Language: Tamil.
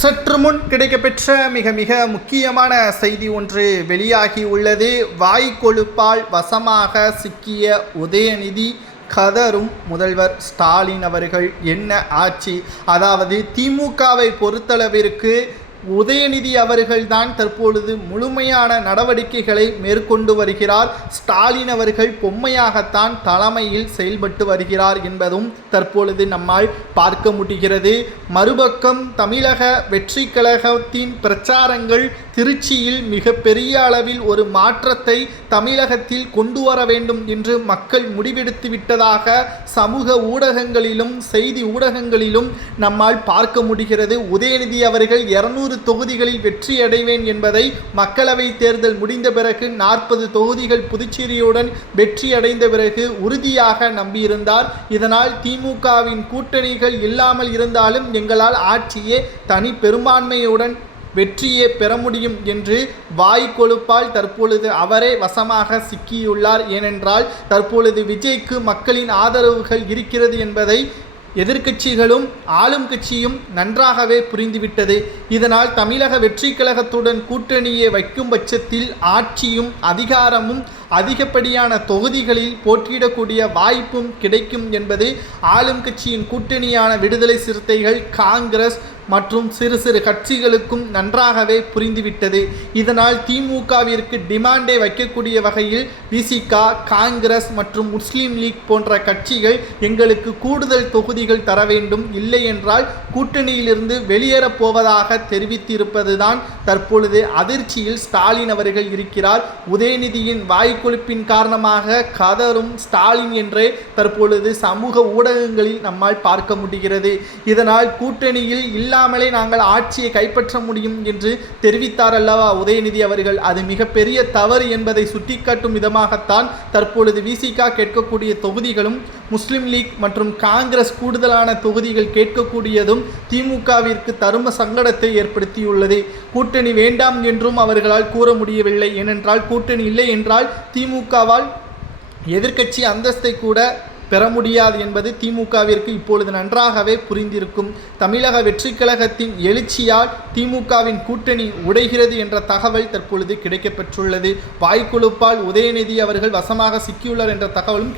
சற்று முன் கிடைக்கப்பெற்ற மிக மிக முக்கியமான செய்தி ஒன்று வெளியாகி உள்ளது. வாய் கொழுப்பால் வசமாக சிக்கிய உதயநிதி கதரும் முதல்வர் ஸ்டாலின் அவர்கள். என்ன ஆட்சி? அதாவது திமுகவை பொறுத்தளவிற்கு உதயநிதி அவர்கள்தான் தற்பொழுது முழுமையான நடவடிக்கைகளை மேற்கொண்டு வருகிறார். ஸ்டாலின் அவர்கள் பொம்மையாகத்தான் தலைமையில் செயல்பட்டு வருகிறார் என்பதும் தற்பொழுது நம்மால் பார்க்க முடிகிறது. மறுபக்கம் தமிழக வெற்றி கழகத்தின் பிரச்சாரங்கள் திருச்சியில் மிக பெரிய அளவில் ஒரு மாற்றத்தை தமிழகத்தில் கொண்டு வர வேண்டும் என்று மக்கள் முடிவெடுத்து விட்டதாக சமூக ஊடகங்களிலும் செய்தி ஊடகங்களிலும் நம்மால் பார்க்க முடிகிறது. உதயநிதி அவர்கள் 200 தொகுதிகளில் வெற்றி அடைவேன் என்பதை மக்களவை தேர்தல் முடிந்த பிறகு 40 தொகுதிகள் புதுச்சேரியுடன் வெற்றி அடைந்த பிறகு உறுதியாக நம்பியிருந்தார். இதனால் திமுகவின் கூட்டணிகள் இல்லாமல் இருந்தாலும் எங்களால் ஆட்சியே தனி பெரும்பான்மையுடன் வெற்றியே பெற முடியும் என்று வாய் கொழுப்பால் தற்பொழுது அவரே வசமாக சிக்கியுள்ளார். ஏனென்றால் தற்பொழுது விஜய்க்கு மக்களின் ஆதரவுகள் இருக்கிறது என்பதை எதிர்க்கட்சிகளும் ஆளும் கட்சியும் நன்றாகவே புரிந்துவிட்டது. இதனால் தமிழக வெற்றி கழகத்துடன் கூட்டணியை வைக்கும் பட்சத்தில் ஆட்சியும் அதிகாரமும் அதிகப்படியான தொகுதிகளில் போட்டியிடக்கூடிய வாய்ப்பும் கிடைக்கும் என்பது ஆளும் கட்சியின் கூட்டணியான விடுதலை சிறுத்தைகள், காங்கிரஸ் மற்றும் சிறு சிறு கட்சிகளுக்கும் நன்றாகவே புரிந்துவிட்டது. இதனால் திமுகவிற்கு டிமாண்டை வைக்கக்கூடிய வகையில் விசிக, காங்கிரஸ் மற்றும் முஸ்லீம் லீக் போன்ற கட்சிகள் எங்களுக்கு கூடுதல் தொகுதிகள் தர வேண்டும், இல்லை என்றால் கூட்டணியிலிருந்து வெளியேறப் போவதாக தெரிவித்திருப்பதுதான் தற்பொழுது அதிர்ச்சியில் ஸ்டாலின் அவர்கள் இருக்கிறார். உதயநிதியின் வாய்க்கொழுப்பின் காரணமாக கதரும் ஸ்டாலின் என்றே தற்பொழுது சமூக ஊடகங்களில் நம்மால் பார்க்க முடிகிறது. இதனால் கூட்டணியில் இல்லாமலே நாங்கள் ஆட்சியை கைப்பற்ற முடியும் என்று தெரிவித்தார் அல்லவா உதயநிதி அவர்கள். அது மிகப்பெரிய தவறு என்பதை சுட்டிக்காட்டும் விதமாகத்தான் தற்பொழுது விசிக கேட்கக்கூடிய தொகுதிகளும் முஸ்லிம் லீக் மற்றும் காங்கிரஸ் கூடுதலான தொகுதிகள் கேட்கக்கூடியதும் திமுகவிற்கு தரும சங்கடத்தை ஏற்படுத்தியுள்ளது. கூட்டணி வேண்டாம் என்றும் அவர்களால் கூற முடியவில்லை. ஏனென்றால் கூட்டணி இல்லை என்றால் திமுகவால் எதிர்க்கட்சி அந்தஸ்தை கூட பெற முடியாது என்பது திமுகவிற்கு இப்பொழுது நன்றாகவே புரிந்திருக்கும். தமிழக வெற்றி கழகத்தின் எழுச்சியால் திமுகவின் கூட்டணி உடைகிறது என்ற தகவல் தற்பொழுது கிடைக்கப்பெற்றுள்ளது. வாய்க்கொழுப்பால் உதயநிதி அவர்கள் வசமாக சிக்கியுள்ளார் என்ற தகவலும்